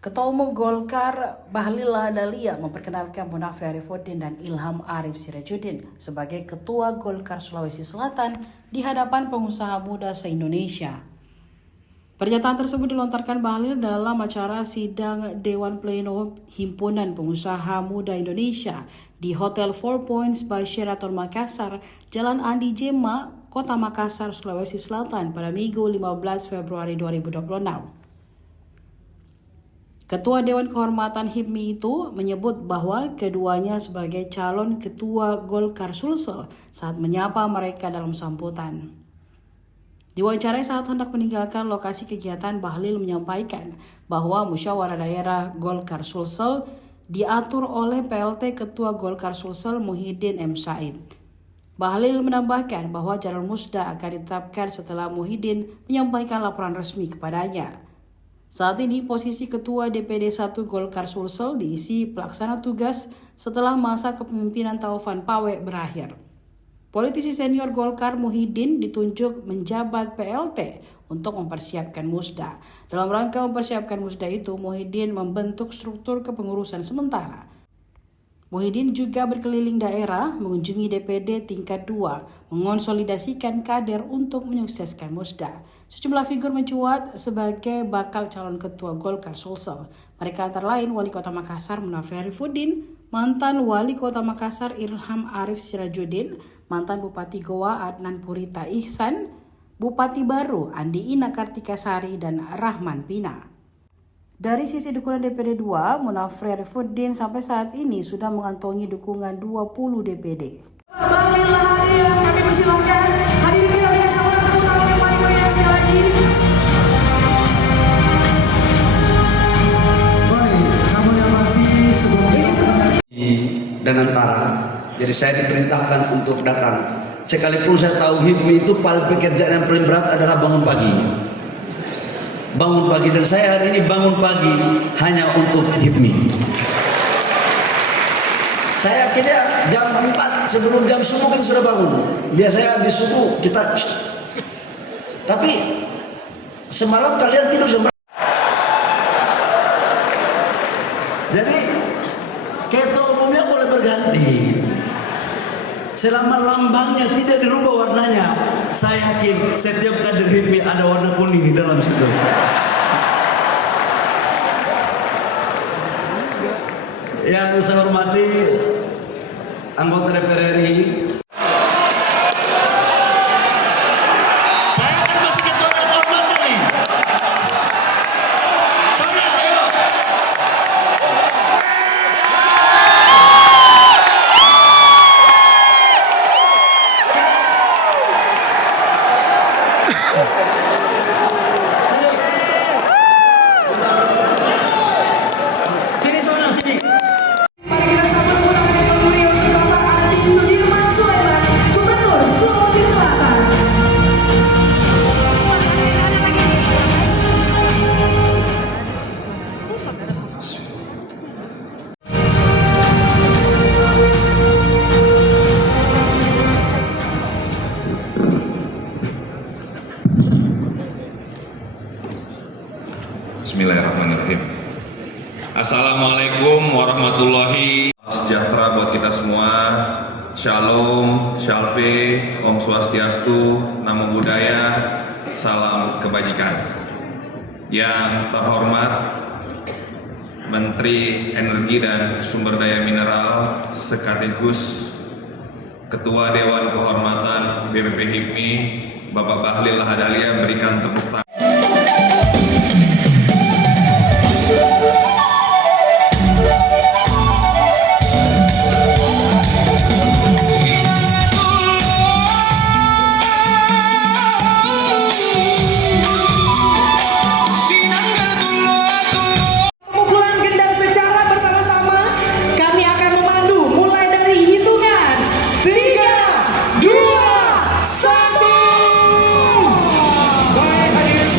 Ketua Umum Golkar Bahlil Lahadalia memperkenalkan Munafri Arifudin dan Ilham Arif Sirajuddin sebagai Ketua Golkar Sulawesi Selatan di hadapan pengusaha muda se-Indonesia. Pernyataan tersebut dilontarkan Bahlil dalam acara sidang Dewan Pleno Himpunan Pengusaha Muda Indonesia di Hotel Four Points by Sheraton Makassar, Jalan Andi Jema, Kota Makassar, Sulawesi Selatan pada Minggu 15 Februari 2026. Ketua Dewan Kehormatan HIPMI itu menyebut bahwa keduanya sebagai calon ketua Golkar Sulsel saat menyapa mereka dalam sambutan. Diwawancarai saat hendak meninggalkan lokasi kegiatan, Bahlil menyampaikan bahwa musyawarah daerah Golkar Sulsel diatur oleh PLT Ketua Golkar Sulsel Muhyiddin M. Said. Bahlil menambahkan bahwa jalur musda akan ditetapkan setelah Muhyiddin menyampaikan laporan resmi kepadanya. Saat ini posisi Ketua DPD 1 Golkar Sulsel diisi pelaksana tugas setelah masa kepemimpinan Taufan Pawe berakhir. Politisi senior Golkar Muhyiddin ditunjuk menjabat PLT untuk mempersiapkan musda. Dalam rangka mempersiapkan musda itu, Muhyiddin membentuk struktur kepengurusan sementara. Muhyiddin juga berkeliling daerah, mengunjungi DPD tingkat 2, mengonsolidasikan kader untuk menyukseskan musda. Sejumlah figur mencuat sebagai bakal calon ketua Golkar Sulsel. Mereka antara lain Wali Kota Makassar Munafri Arifudin, mantan Wali Kota Makassar Ilham Arif Sirajuddin, mantan Bupati Goa Adnan Purita Ihsan, Bupati Baru Andi Ina Kartikasari, dan Rahman Pina. Dari sisi dukungan DPD 2, Munafri Arifudin sampai saat ini sudah mengantongi dukungan 20 DPD. Bahlil Lahadalia, kami persilahkan hadirin kita berikan sambutan tepuk tangan yang paling meriah sekali lagi. Baik, namun yang pasti sebelum dan antara, jadi saya diperintahkan untuk datang. Sekalipun saya tahu HIPMI itu paling pekerjaan yang paling berat adalah bangun pagi. Bangun pagi, dan saya hari ini bangun pagi hanya untuk HIPMI. Saya akhirnya jam 4 sebelum jam subuh kita sudah bangun. Biasanya habis subuh kita. Tapi semalam kalian tidur jam berapa? Jadi ketua umumnya boleh berganti. Selama lambangnya tidak dirubah warnanya, saya yakin setiap kader HIPMI ada warna kuning di dalam situ. Yang saya hormati anggota DPR RI, saya kan masih ketua kehormatan nih. Soalnya, ayo. Sini sana sini. Mari kita sambut tepuk tangan yang paling meriah untuk Bapak Andi Sudirman Sulaiman, Gubernur Sulawesi Selatan. Bismillahirrahmanirrahim. Assalamualaikum warahmatullahi sejahtera buat kita semua. Shalom, Shalve, Om Swastiastu, Namo Buddhaya, salam kebajikan. Yang terhormat Menteri Energi dan Sumber Daya Mineral sekaligus Ketua Dewan Kehormatan BPP HIPMI, Bapak Bahlil Lahadalia, berikan tepuk tangan. Pemukulan gendang secara bersama-sama, kami akan memandu mulai dari hitungan 3, 2, 1. Baik hadirin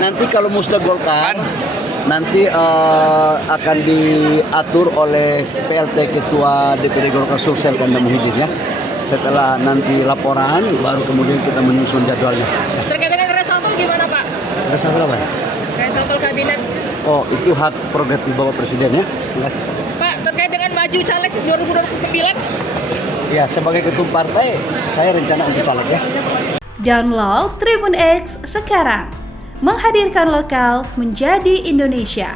Nanti kalau musda Golkar nanti akan diatur oleh PLT Ketua DPD Golkar Sulsel Kanda Muhyiddin ya. Setelah nanti laporan baru kemudian kita menyusun jadwalnya. Terkait dengan reshuffle gimana Pak? Reshuffle apa? Reshuffle kabinet. Oh, itu hak prerogatif Bapak Presiden ya. Terima kasih. Pak, terkait dengan maju caleg 2029? Ya, sebagai ketum partai saya rencana untuk caleg ya. Download Tribun X sekarang, menghadirkan lokal menjadi Indonesia.